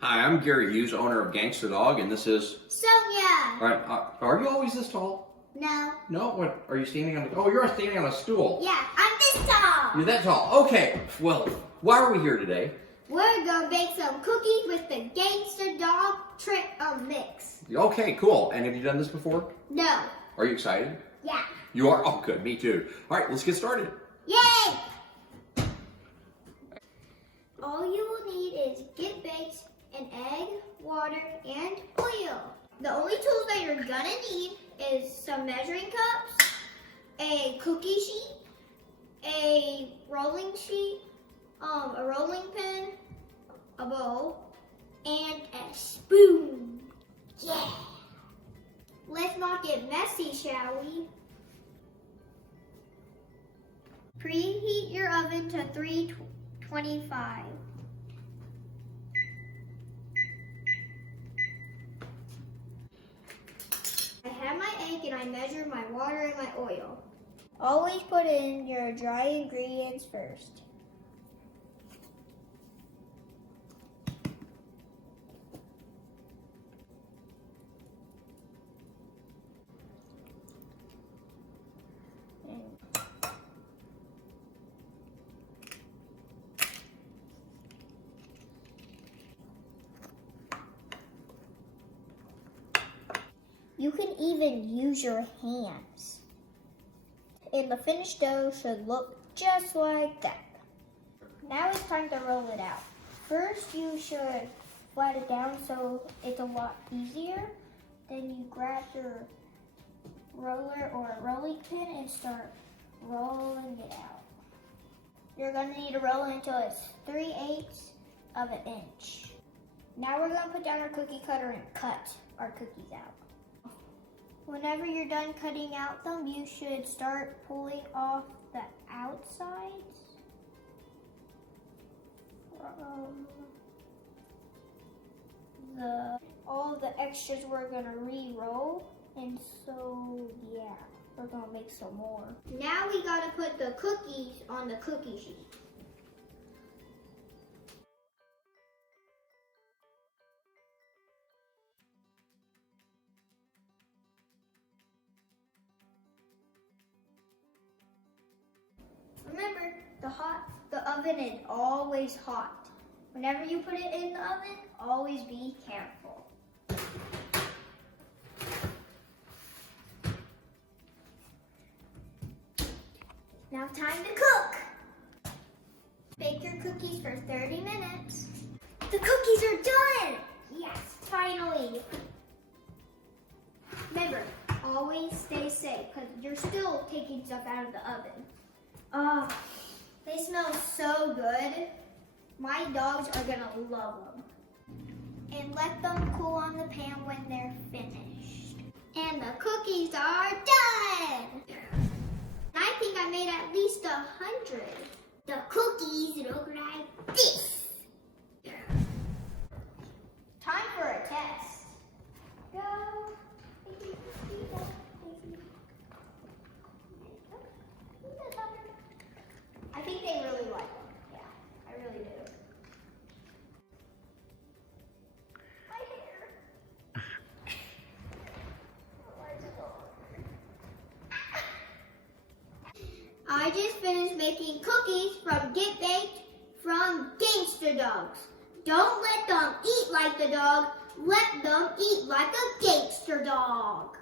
Hi, I'm Gary Hughes, owner of Gangsta Dog, and this is... Sonia! All right, are you always this tall? No. No? What, are you standing on... Oh, you're standing on a stool. Yeah, I'm this tall! You're that tall. Okay, well, why are we here today? We're gonna make some cookies with the Gangsta Dog mix. Okay, cool. And have you done this before? No. Are you excited? Yeah. You are? Oh, good. Me too. All right, let's get started. Yay! All you will need is Get Baked, an egg, water, and oil. The only tools that you're gonna need is some measuring cups, a cookie sheet, a rolling sheet, a rolling pin, a bowl, and a spoon. Yeah! Let's not get messy, shall we? Preheat your oven to 325. I have my egg and I measured my water and my oil. Always put in your dry ingredients first. You can even use your hands. And the finished dough should look just like that. Now it's time to roll it out. First, you should flat it down so it's a lot easier. Then you grab your roller or a rolling pin and start rolling it out. You're gonna need to roll it until it's 3/8 of an inch. Now we're gonna put down our cookie cutter and cut our cookies out. Whenever you're done cutting out them, you should start pulling off the outsides. All the extras we're gonna re-roll, and so yeah, we're gonna make some more. Now we gotta put the cookies on the cookie sheet. Remember, the oven is always hot. Whenever you put it in the oven, always be careful. Now time to cook. Bake your cookies for 30 minutes. The cookies are done! Yes, finally. Remember, always stay safe because you're still taking stuff out of the oven. Oh, they smell so good. My dogs are gonna love them. And let them cool on the pan when they're finished. And the cookies are done! I think I made at least 100. The cookies look like this. Time for a test. Go. I think they really like them. Yeah, I really do. My hair. I just finished making cookies from Get Baked from Gangsta Dogs. Don't let them eat like the dog. Let them eat like a gangster dog.